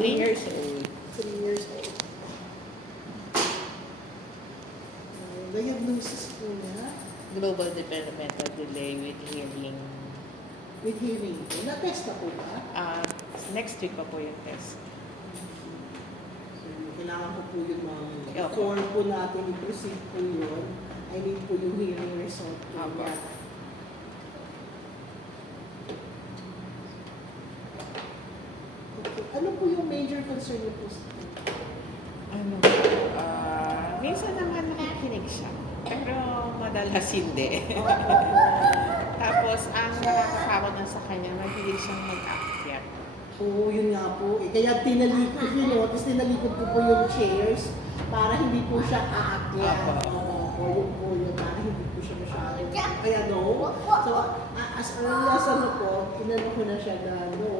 3 years old. 3 years old. Diagnosis po niya Global developmental delay with hearing. with hearing po. Na-test na po ba? Next week pa po yung test. So, kailangan ko po yun mga Okay. before po natin i-proceed po yun. I need po yung hearing result po Apa. niya. Okay. Ano po yung major concern niyo po sa Ano, minsan naman nakikinig siya. Pero madalas hindi. Tapos, ang nakakakawat na sa kanya, mahilig siyang mag-akyat. Oo, yun nga po. Kaya tinalikod, if you notice, tinalikod ko po yung chairs para hindi po siya aakyat. Apo. Oo, yun po yun, para hindi po siya masyado. Kaya no. So, as early as ano po, inano ko na siya na no,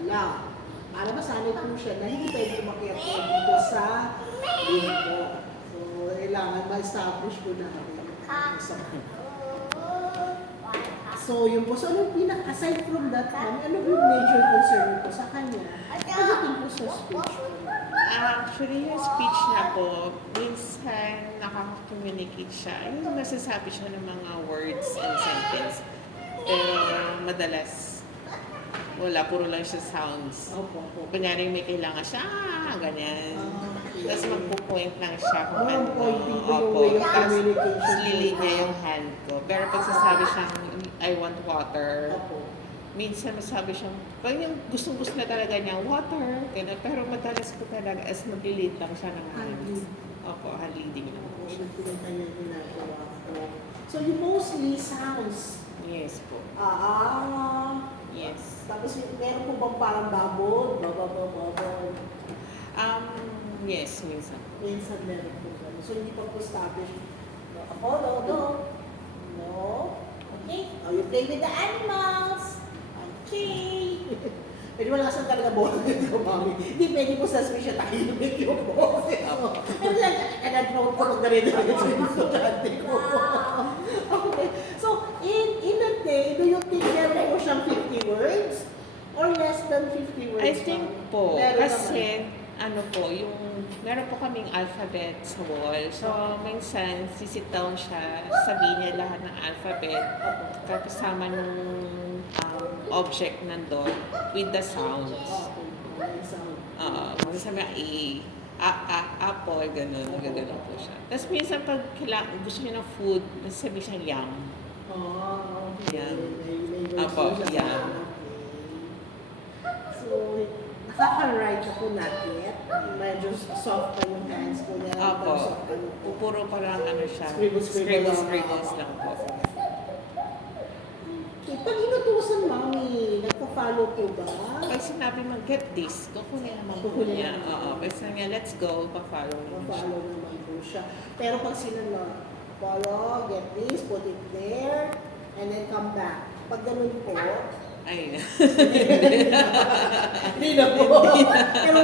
allow. Para masanay po siya na hindi pwede umakyat po dito sa room po. So, kailangan ma-establish ko na So, yun po. So, aside from that, ano yung major concern po sa kanya? Pagdating po sa speech po. Actually, yung speech niya po, minsan nakaka-communicate siya. Yung nasasabi siya ng mga words and sentence. Pero madalas, wala, puro lang siya sounds. Opo, opo. Kunyari may kailangan siya, ganyan. Okay. Tapos magpo-point lang siya kung Oh, ano. pointing to yung Opo. way of Tapos communication. lilit niya yung hand ko. Pero pag sasabi siyang, I want water, Opo. minsan masabi siyang, pag yung gustong-gusto na talaga niya, water, ganun. Pero madalas po talaga as maglilit lang siya ng hands. Opo, hand leading lang po siya. Ginagawa ko. So, you mostly sounds. Yes po. Yes. Tapos meron po bang parang babod? Babod. Yes, minsan. Minsan meron po gano'n. So, hindi pa po established. No, Apollo, no. No. Okay. Oh, you play with the animals. Okay. Pwede wala saan talaga boses yung mami. Hindi pwede po sa special tahimik yung boses. Pero lang, kanad-note ko nung ganito sa estudyante ko. Okay. So, in a day, do you think meron po siyang 50 words? Or less than 50 words? I think po, Meron kasi ano po, yung meron po kaming alphabet sa wall. So, minsan, sisit down siya, sabihin niya lahat ng alphabet, kasama nung object nandun with the sounds. Sabi apple, gano'n, nagaganon po siya. Tapos minsan pag gusto niya ng food, sabi siyang yum. Yan. Apo, yan. So, nakaka-write ako not yet. Medyo soft pa yung hands ko niya. Apo, Soft pa yung puro parang ano siya, Scribble scribbles lang po. Pag inutusan, mami, nagpa-follow po ba? Pag sinabi mo, get this, kukunin naman po Kukunin niya. naman. Oo, pag sinabi niya, let's go, pa-follow naman siya. Follow naman po siya. Pero pag sinala, follow, get this, put it there, and then come back. Pag ganun po, Ay, hindi na po. Pero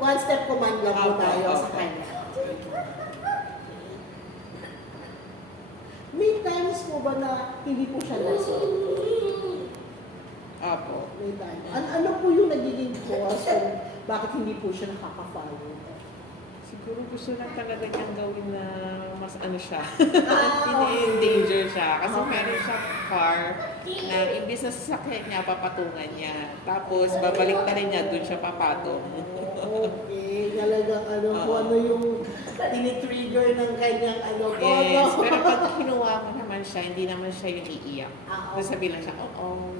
one step command lang po tayo sa kanya. May times po ba na hindi po siya naso? Apo. May time. Ano po yung nagiging cause kung bakit hindi po siya nakaka-follow? Siguro gusto lang talaga niyang gawin na mas ano siya. Hindi-endanger siya. Kasi meron siyang car na imbis na sasakyan niya, papatungan niya. Tapos babalik na rin niya, dun siya papatong. Okay, talagang ano po, ano yung tinitrigger ng kanyang ano po. Yes, pero pag kinuha mo naman siya, hindi naman siya yung iiyak. Oo. Sasabihin lang siya, oo.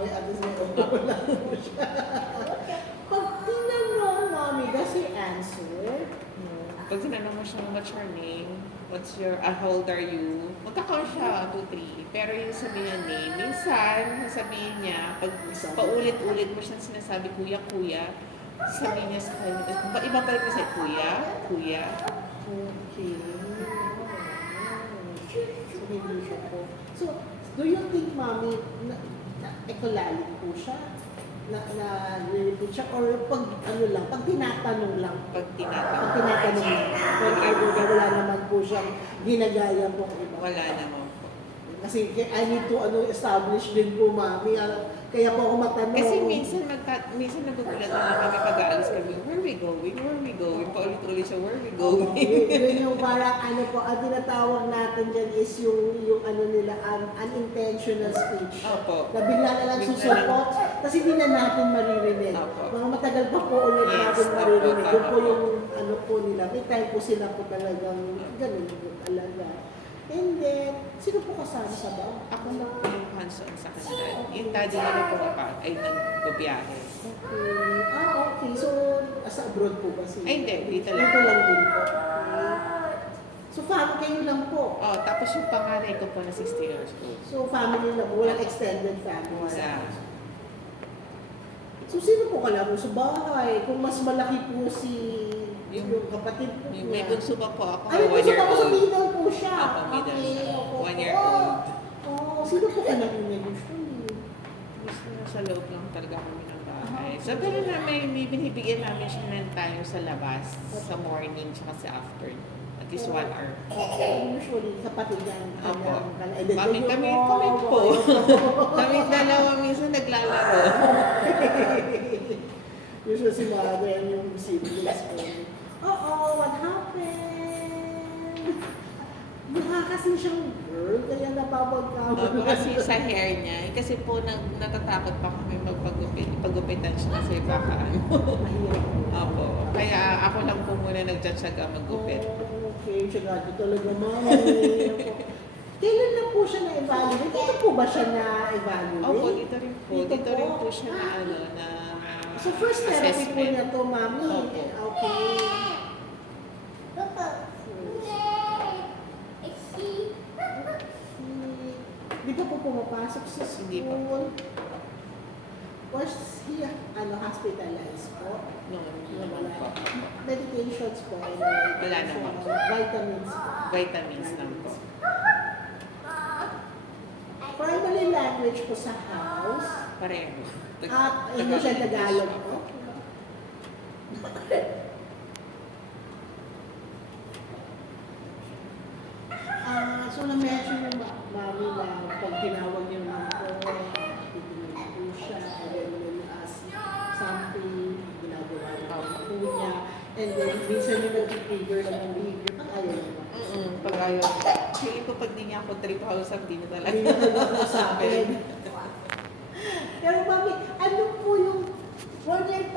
At least may wala po siya. Pag tinanong, mami, does he answer? Pag tinanong mo siya, what's your name? How old are you? Magkakaroon siya, 2, 3. Pero yung sabihin niya name, minsan, sabihin niya, pag paulit-ulit mo siyang sinasabi, kuya, sabihin niya sa kanya, ibabalik mo sa kuya. Okay. So, hindi siya po. So, do you think, mami, ecolaling po siya? Na-repeat siya? Or pag ano lang, pag tinatanong lang? Pag Pag tinatanong, tinatanong lang. Whenever na wala naman po siyang ginagaya po iba. wala naman po. Kasi I need to establish din po, mami. Kaya po ako matanong. Kasi minsan nagugulat na lang kami pag-aalis kami, where we going? Where we going? Paulit-ulit siya, where we going? Yun yung parang ano po, ang tinatawag natin dyan is yung ano nila, unintentional speech. Opo. Na bigla na lang Bigla susupot, kasi hindi na natin maririnig. Opo. Mga matagal pa po ulit Yes, natin opo, maririnig. tama Yun po po. yung ano po nila. May time po sila po talagang ganun talaga. And then, sino po kasama sa bag? Ako lang po yung hands-on sa kanila. Yung daddy nila po ay nagbiyahe. Okay. Okay. So, sa abroad po ba sila? Ay, hindi. Dito lang. Dito lang din po. Okay. So, family kayo lang po. Oh, tapos yung panganay ko po na 60 years old. So, family lang. Walang extended family. Wala. So, sino po kalaro sa bahay? Kung mas malaki po yung kapatid po Yung may niya. bunso pa po ako, Ay, 1 gusto year pa po sa old. middle po siya. Ako, middle Okay, siya. opo. 1 year old. Oh, sino po kalaro niya usually? Gusto na sa loob lang talaga kami ng bahay. So, pero na may binibigyan namin siya ng time sa labas, sa morning, tsaka sa afternoon. At least 1 hour. Okay, usually kapatid yan. Opo. Kami Kami po. Kami dalawa minsan naglalaro. Usually si mother and yung siblings ko. What happened? Mukha kasi siyang girl, kaya napapagkama. Opo, kasi sa hair niya. Kasi po natatakot pa kami pagupitan siya kasi baka ano. Mahirap po. Opo. Kaya ako lang po muna nagtsatsaga maggupit. Okay, siya nga talaga mami. Kailan na po siya na-evaluate? Dito po ba siya na-evaluate? Opo, dito rin po. Dito rin po siya na ano, na So first therapy po assessment. niya to, mami. Opo. Okay. Di ba po pumapasok sa Hindi pa. school? Was he hospitalized po? No, Wala. po. Medications po. Wala naman po. Vitamins po. Vitamins lang po. Primary language po sa house. Pareho. At English at Tagalog po. So na-mention yung mami na pag tinawag niyo naman po, titignan po siya, and then when you ask something, ginagawa niya po niya, and then minsan yung nag-trigger lang ng behavior, pag ayaw naman. Pag ayaw. Feeling ko pag di niya ako 3,000, di na talaga. Hindi na talaga sa akin. Pero mami, ano po yung, for your time,